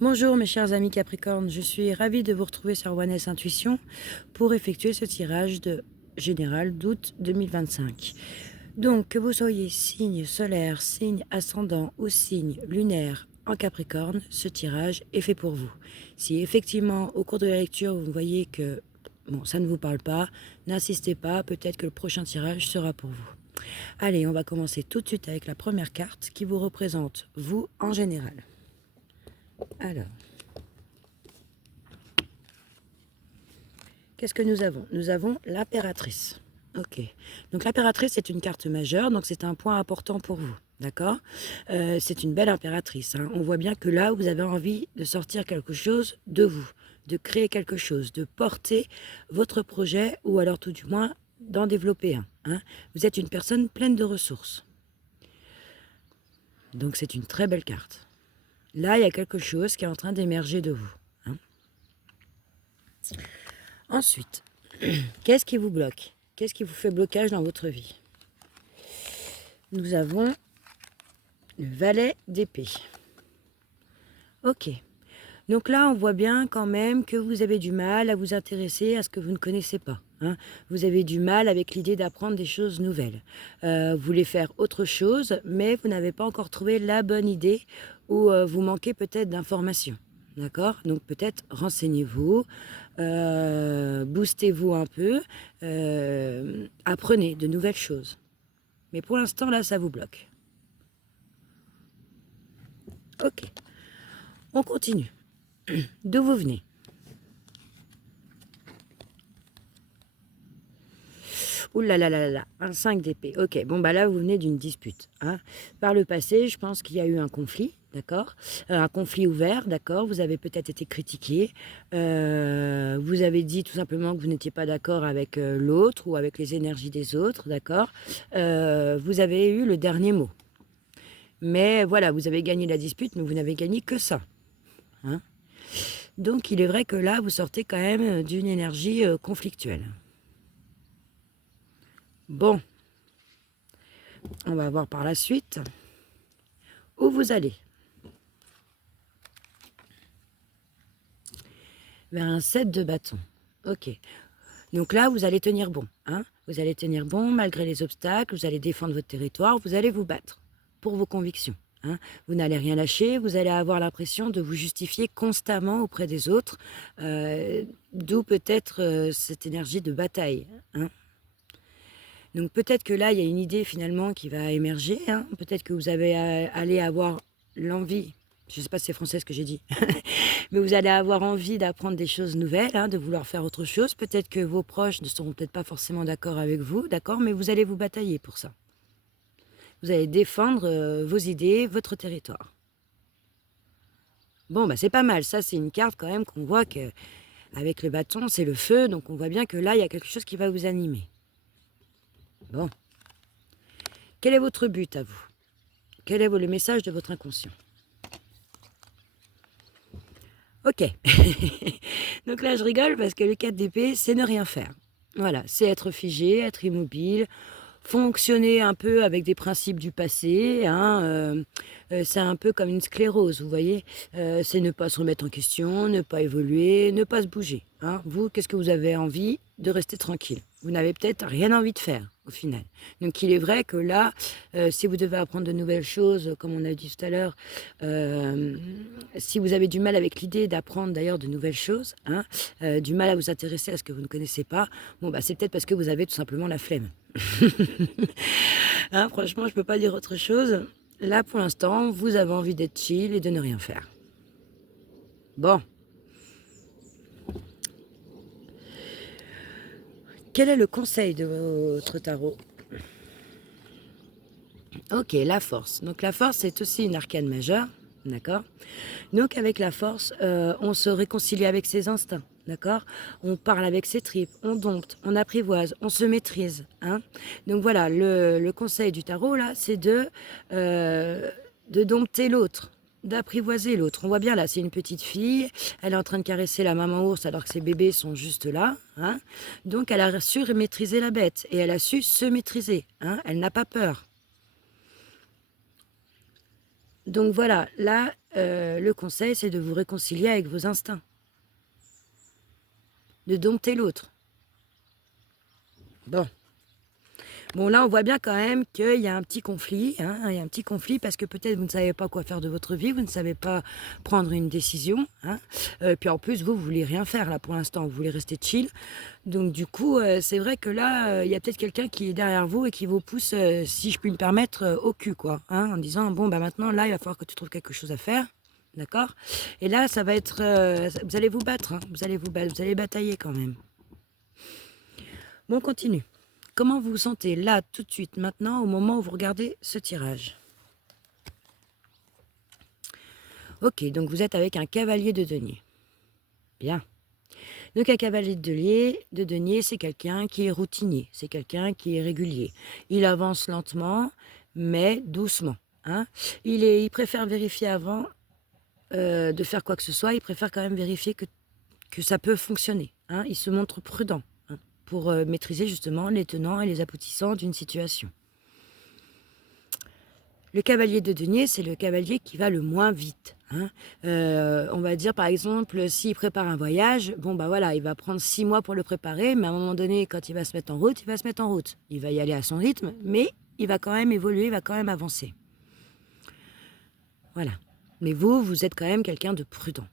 Bonjour mes chers amis Capricorne, je suis ravie de vous retrouver sur Oneness Intuition pour effectuer ce tirage de général d'août 2025. Donc que vous soyez signe solaire, signe ascendant ou signe lunaire en Capricorne, ce tirage est fait pour vous. Si effectivement au cours de la lecture vous voyez que ça ne vous parle pas, n'insistez pas, peut-être que le prochain tirage sera pour vous. Allez, on va commencer tout de suite avec la première carte qui vous représente, vous en général. Alors, qu'est-ce que nous avons? Nous avons l'impératrice. Ok, donc l'impératrice est une carte majeure, donc c'est un point important pour vous, d'accord? C'est une belle impératrice, hein. On voit bien que là, vous avez envie de sortir quelque chose de vous, de créer quelque chose, de porter votre projet, ou alors tout du moins d'en développer un, hein. Vous êtes une personne pleine de ressources. Donc c'est une très belle carte. Là, il y a quelque chose qui est en train d'émerger de vous, hein. Ensuite, qu'est-ce qui vous bloque? Qu'est-ce qui vous fait blocage dans votre vie? Nous avons le valet d'épée. Ok. Donc là, on voit bien quand même que vous avez du mal à vous intéresser à ce que vous ne connaissez pas, hein. Vous avez du mal avec l'idée d'apprendre des choses nouvelles. Vous voulez faire autre chose, mais vous n'avez pas encore trouvé la bonne idée ou vous manquez peut-être d'informations. D'accord? Donc peut-être renseignez-vous, boostez-vous un peu, apprenez de nouvelles choses. Mais pour l'instant, là, ça vous bloque. Ok. On continue. D'où vous venez? Ouh là là là là, un 5 d'épée. Ok, bon bah là vous venez d'une dispute, hein. Par le passé, je pense qu'il y a eu un conflit, d'accord? Un conflit ouvert, d'accord? Vous avez peut-être été critiqué. Vous avez dit tout simplement que vous n'étiez pas d'accord avec l'autre ou avec les énergies des autres, d'accord? Vous avez eu le dernier mot. Mais voilà, vous avez gagné la dispute, mais vous n'avez gagné que ça, hein? Donc il est vrai que là, vous sortez quand même d'une énergie conflictuelle. Bon, on va voir par la suite où vous allez. Vers un 7 de bâton. Ok. Donc là, vous allez tenir bon, hein. Vous allez tenir bon malgré les obstacles, vous allez défendre votre territoire, vous allez vous battre pour vos convictions, hein. Vous n'allez rien lâcher, vous allez avoir l'impression de vous justifier constamment auprès des autres, d'où peut-être cette énergie de bataille, hein. Donc peut-être que là, il y a une idée finalement qui va émerger, hein. Peut-être que vous allez avoir l'envie, je ne sais pas si c'est français ce que j'ai dit, mais vous allez avoir envie d'apprendre des choses nouvelles, hein, de vouloir faire autre chose. Peut-être que vos proches ne seront peut-être pas forcément d'accord avec vous, d'accord, mais vous allez vous batailler pour ça. Vous allez défendre vos idées, votre territoire. Bon, bah c'est pas mal. Ça, c'est une carte quand même qu'on voit que avec le bâton, c'est le feu, donc on voit bien que là, il y a quelque chose qui va vous animer. Bon. Quel est votre but à vous? Quel est le message de votre inconscient? Ok. Donc là, je rigole parce que le 4 d'épée, c'est ne rien faire. Voilà, c'est être figé, être immobile, fonctionner un peu avec des principes du passé, hein, c'est un peu comme une sclérose, vous voyez. C'est ne pas se remettre en question, ne pas évoluer, ne pas se bouger, hein. Vous, qu'est-ce que vous avez envie? De rester tranquille. Vous n'avez peut-être rien envie de faire, au final. Donc il est vrai que là, si vous devez apprendre de nouvelles choses, comme on a dit tout à l'heure, si vous avez du mal avec l'idée d'apprendre d'ailleurs de nouvelles choses, hein, du mal à vous intéresser à ce que vous ne connaissez pas, bon, bah, c'est peut-être parce que vous avez tout simplement la flemme. Hein, franchement, je peux pas dire autre chose. Là, pour l'instant, vous avez envie d'être chill et de ne rien faire. Bon. Quel est le conseil de votre tarot? Ok, la force. Donc la force, c'est aussi une arcane majeure, d'accord? Donc avec la force, on se réconcilie avec ses instincts, d'accord? On parle avec ses tripes, on dompte, on apprivoise, on se maîtrise, hein? Donc voilà, le conseil du tarot, là, c'est de dompter l'autre, d'apprivoiser l'autre. On voit bien là, c'est une petite fille, elle est en train de caresser la maman ours alors que ses bébés sont juste là, hein? Donc elle a su maîtriser la bête et elle a su se maîtriser, hein? Elle n'a pas peur. Donc voilà, là, le conseil, c'est de vous réconcilier avec vos instincts, de dompter l'autre. Bon. Bon, là, on voit bien quand même qu'il y a un petit conflit. Hein, il y a un petit conflit parce que peut-être vous ne savez pas quoi faire de votre vie, vous ne savez pas prendre une décision. Hein. Puis en plus, vous voulez rien faire là pour l'instant, vous voulez rester chill. Donc du coup, c'est vrai que là, il y a peut-être quelqu'un qui est derrière vous et qui vous pousse, si je puis me permettre, au cul, quoi. Hein, en disant, bon, bah maintenant, là, il va falloir que tu trouves quelque chose à faire. D'accord. Et là, ça va être... vous allez vous battre, hein, vous allez vous battre, vous allez batailler quand même. Bon, on continue. Comment vous vous sentez là, tout de suite, maintenant, au moment où vous regardez ce tirage? Ok, donc vous êtes avec un cavalier de denier. Bien. Donc un cavalier de denier, c'est quelqu'un qui est routinier, c'est quelqu'un qui est régulier. Il avance lentement, mais doucement. Hein. Il préfère vérifier avant de faire quoi que ce soit, il préfère quand même vérifier que ça peut fonctionner. Hein. Il se montre prudent pour maîtriser justement les tenants et les aboutissants d'une situation. Le cavalier de denier, c'est le cavalier qui va le moins vite. Hein. On va dire par exemple, s'il prépare un voyage, bon bah voilà, il va prendre 6 mois pour le préparer, mais à un moment donné, quand il va se mettre en route, il va se mettre en route. Il va y aller à son rythme, mais il va quand même évoluer, il va quand même avancer. Voilà. Mais vous êtes quand même quelqu'un de prudent.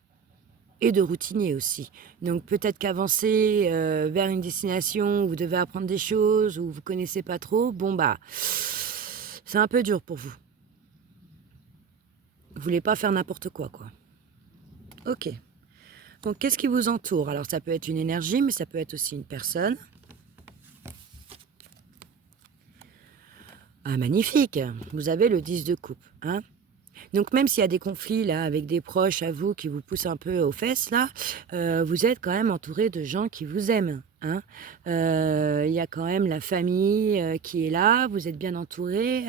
Et de routinier aussi. Donc peut-être qu'avancer vers une destination où vous devez apprendre des choses, où vous connaissez pas trop, bon bah, c'est un peu dur pour vous. Vous voulez pas faire n'importe quoi, quoi. Ok. Donc qu'est-ce qui vous entoure? Alors ça peut être une énergie, mais ça peut être aussi une personne. Ah, magnifique. Vous avez le 10 de coupe. Hein. Donc même s'il y a des conflits là avec des proches à vous qui vous poussent un peu aux fesses là, vous êtes quand même entouré de gens qui vous aiment. Hein. Il y a quand même la famille qui est là, vous êtes bien entouré,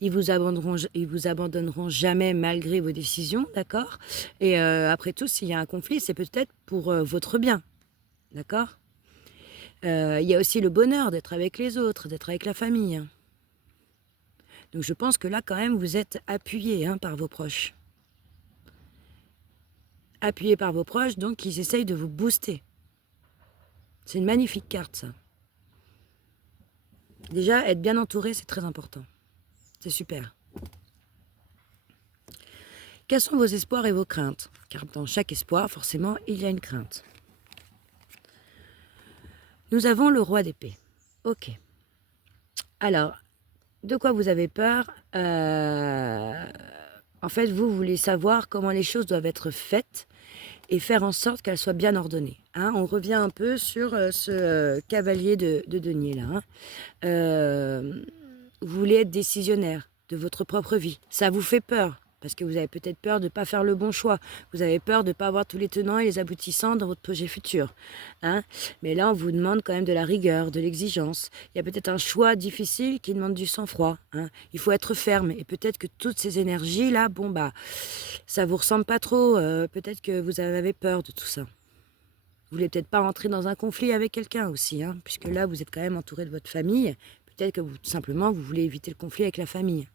ils vous abandonneront jamais malgré vos décisions, d'accord. Et après tout, s'il y a un conflit, c'est peut-être pour votre bien, d'accord. Il y a aussi le bonheur d'être avec les autres, d'être avec la famille. Hein. Donc je pense que là, quand même, vous êtes appuyé hein, par vos proches. Appuyé par vos proches, donc ils essayent de vous booster. C'est une magnifique carte, ça. Déjà, être bien entouré, c'est très important. C'est super. Quels sont vos espoirs et vos craintes? Car dans chaque espoir, forcément, il y a une crainte. Nous avons le roi d'épée. Ok. Alors, de quoi vous avez peur? En fait, vous voulez savoir comment les choses doivent être faites et faire en sorte qu'elles soient bien ordonnées. Hein. On revient un peu sur ce cavalier de denier là. Hein. Vous voulez être décisionnaire de votre propre vie. Ça vous fait peur parce que vous avez peut-être peur de ne pas faire le bon choix. Vous avez peur de ne pas avoir tous les tenants et les aboutissants dans votre projet futur. Hein. Mais là, on vous demande quand même de la rigueur, de l'exigence. Il y a peut-être un choix difficile qui demande du sang-froid. Hein. Il faut être ferme. Et peut-être que toutes ces énergies-là, bon, bah, ça vous ressemble pas trop. Peut-être que vous en avez peur de tout ça. Vous voulez peut-être pas rentrer dans un conflit avec quelqu'un aussi, hein, puisque là, vous êtes quand même entouré de votre famille. Peut-être que vous, tout simplement, vous voulez éviter le conflit avec la famille.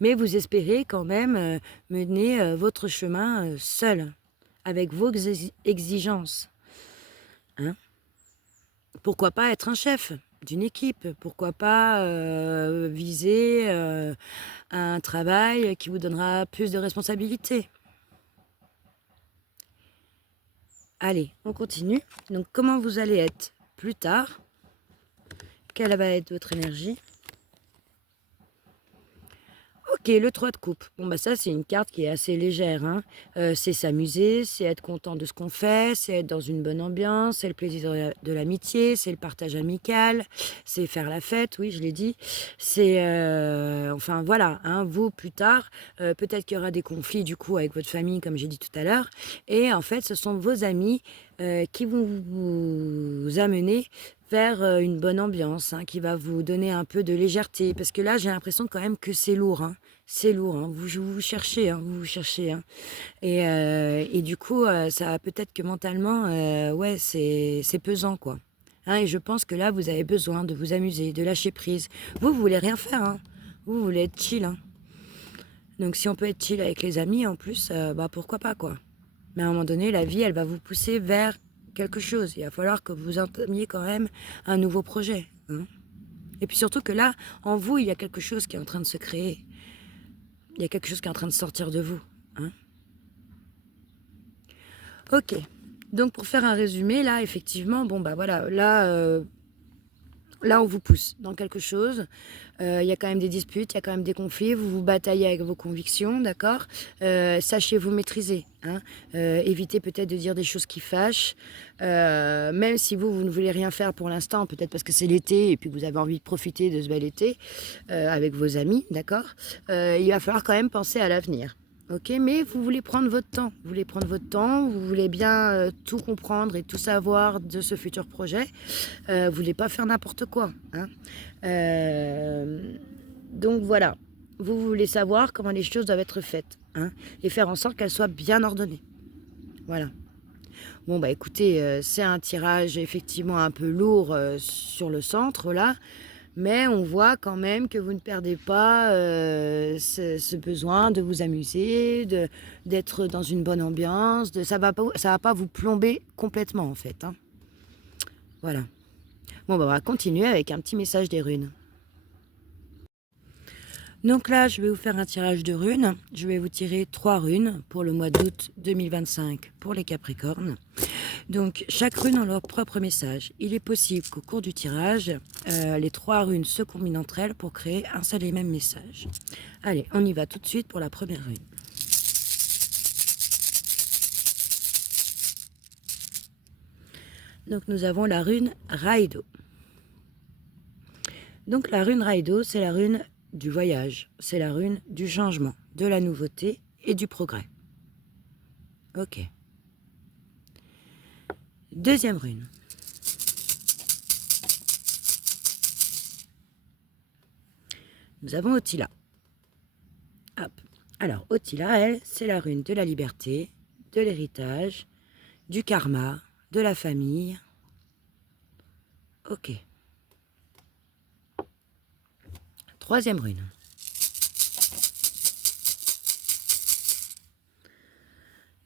Mais vous espérez quand même mener votre chemin seul, avec vos exigences. Hein. Pourquoi pas être un chef d'une équipe? Pourquoi pas viser un travail qui vous donnera plus de responsabilités? Allez, on continue. Donc, comment vous allez être plus tard? Quelle va être votre énergie? Ok, le 3 de coupe. Bon, bah ça, c'est une carte qui est assez légère. Hein. C'est s'amuser, c'est être content de ce qu'on fait, c'est être dans une bonne ambiance, c'est le plaisir de l'amitié, c'est le partage amical, c'est faire la fête, oui, je l'ai dit. C'est, enfin voilà, hein, vous, plus tard, peut-être qu'il y aura des conflits du coup avec votre famille, comme j'ai dit tout à l'heure. Et en fait, ce sont vos amis qui vont vous amener vers une bonne ambiance, hein, qui va vous donner un peu de légèreté. Parce que là, j'ai l'impression quand même que c'est lourd. Hein. C'est lourd. Hein. Vous cherchez. Hein, vous cherchez. Hein. Et du coup, ça peut-être que mentalement, ouais, c'est pesant, quoi. Hein, et je pense que là, vous avez besoin de vous amuser, de lâcher prise. Vous voulez rien faire. Hein. Vous voulez être chill. Hein. Donc si on peut être chill avec les amis, en plus, bah pourquoi pas, quoi. Mais à un moment donné, la vie, elle va vous pousser vers quelque chose. Il va falloir que vous entamiez quand même un nouveau projet. Hein. Et puis surtout que là, en vous, il y a quelque chose qui est en train de se créer. Il y a quelque chose qui est en train de sortir de vous. Hein. Ok. Donc pour faire un résumé, là, effectivement, bon, bah voilà, là, on vous pousse dans quelque chose. Il y a quand même des disputes, il y a quand même des conflits. Vous vous bataillez avec vos convictions, d'accord. Sachez vous maîtriser. Hein. Évitez peut-être de dire des choses qui fâchent. Même si vous ne voulez rien faire pour l'instant, peut-être parce que c'est l'été et puis que vous avez envie de profiter de ce bel été avec vos amis, d'accord. Il va falloir quand même penser à l'avenir. Ok, mais vous voulez prendre votre temps. Vous voulez prendre votre temps, vous voulez bien tout comprendre et tout savoir de ce futur projet. Vous voulez pas faire n'importe quoi. Hein. Donc voilà, vous voulez savoir comment les choses doivent être faites. Hein, et faire en sorte qu'elles soient bien ordonnées. Voilà. Bon, bah écoutez, c'est un tirage effectivement un peu lourd sur le centre, là. Mais on voit quand même que vous ne perdez pas ce besoin de vous amuser, d'être dans une bonne ambiance. Ça va pas vous plomber complètement, en fait. Hein. Voilà. Bon, bah, on va continuer avec un petit message des runes. Donc là, je vais vous faire un tirage de runes. Je vais vous tirer 3 runes pour le mois d'août 2025 pour les Capricornes. Donc, chaque rune a leur propre message. Il est possible qu'au cours du tirage, les 3 runes se combinent entre elles pour créer un seul et même message. Allez, on y va tout de suite pour la première rune. Donc, nous avons la rune Raido. Donc, la rune Raido, c'est la rune du voyage. C'est la rune du changement, de la nouveauté et du progrès. Ok. Deuxième rune. Nous avons Otila. Hop. Alors, Otila, elle, c'est la rune de la liberté, de l'héritage, du karma, de la famille. Ok. Troisième rune.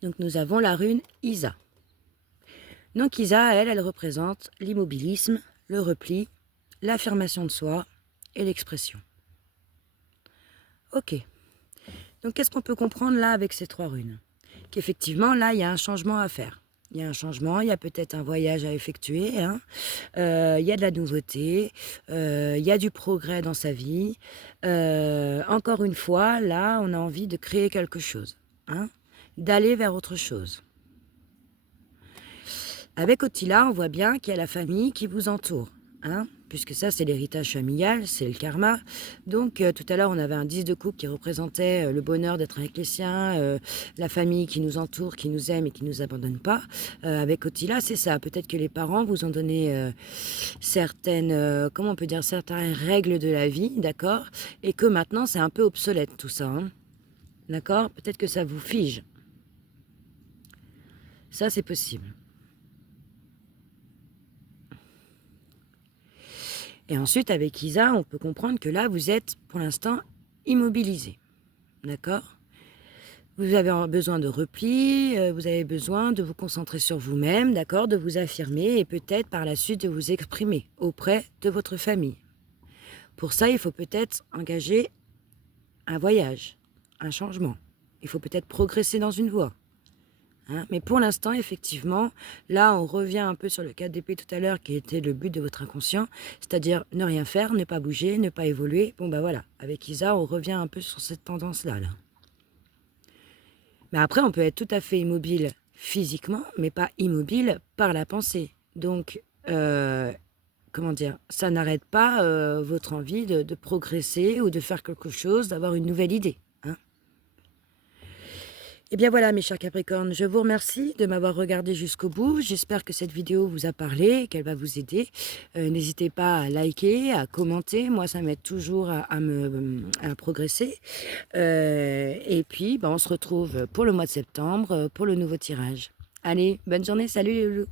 Donc, nous avons la rune Isa. Donc, Isa, elle représente l'immobilisme, le repli, l'affirmation de soi et l'expression. Ok. Donc, qu'est-ce qu'on peut comprendre là avec ces 3 runes? Qu'effectivement, là, il y a un changement à faire. Il y a un changement, il y a peut-être un voyage à effectuer, hein. Il y a de la nouveauté, il y a du progrès dans sa vie. Encore une fois, là, on a envie de créer quelque chose, hein, d'aller vers autre chose. Avec Otila, on voit bien qu'il y a la famille qui vous entoure, hein, puisque ça, c'est l'héritage familial, c'est le karma. Donc, tout à l'heure, on avait un 10 de coupe qui représentait le bonheur d'être avec les siens, la famille qui nous entoure, qui nous aime et qui ne nous abandonne pas. Avec Otila, c'est ça. Peut-être que les parents vous ont donné certaines, comment on peut dire, certaines règles de la vie, d'accord, et que maintenant, c'est un peu obsolète tout ça, hein, d'accord. Peut-être que ça vous fige. Ça, c'est possible. Et ensuite, avec Isa, on peut comprendre que là, vous êtes, pour l'instant, immobilisé. D'accord? Vous avez besoin de repli, vous avez besoin de vous concentrer sur vous-même, d'accord? De vous affirmer et peut-être par la suite de vous exprimer auprès de votre famille. Pour ça, il faut peut-être engager un voyage, un changement. Il faut peut-être progresser dans une voie. Hein, mais pour l'instant, effectivement, là, on revient un peu sur le 4 d'épée tout à l'heure, qui était le but de votre inconscient, c'est-à-dire ne rien faire, ne pas bouger, ne pas évoluer. Bon, bah voilà, avec Isa, on revient un peu sur cette tendance-là. Là. Mais après, on peut être tout à fait immobile physiquement, mais pas immobile par la pensée. Donc, comment dire, ça n'arrête pas votre envie de progresser ou de faire quelque chose, d'avoir une nouvelle idée. Hein. Et bien voilà mes chers Capricornes, je vous remercie de m'avoir regardé jusqu'au bout. J'espère que cette vidéo vous a parlé, qu'elle va vous aider. N'hésitez pas à liker, à commenter. Moi, ça m'aide toujours à progresser. Et puis, on se retrouve pour le mois de septembre, pour le nouveau tirage. Allez, bonne journée, salut les loulous.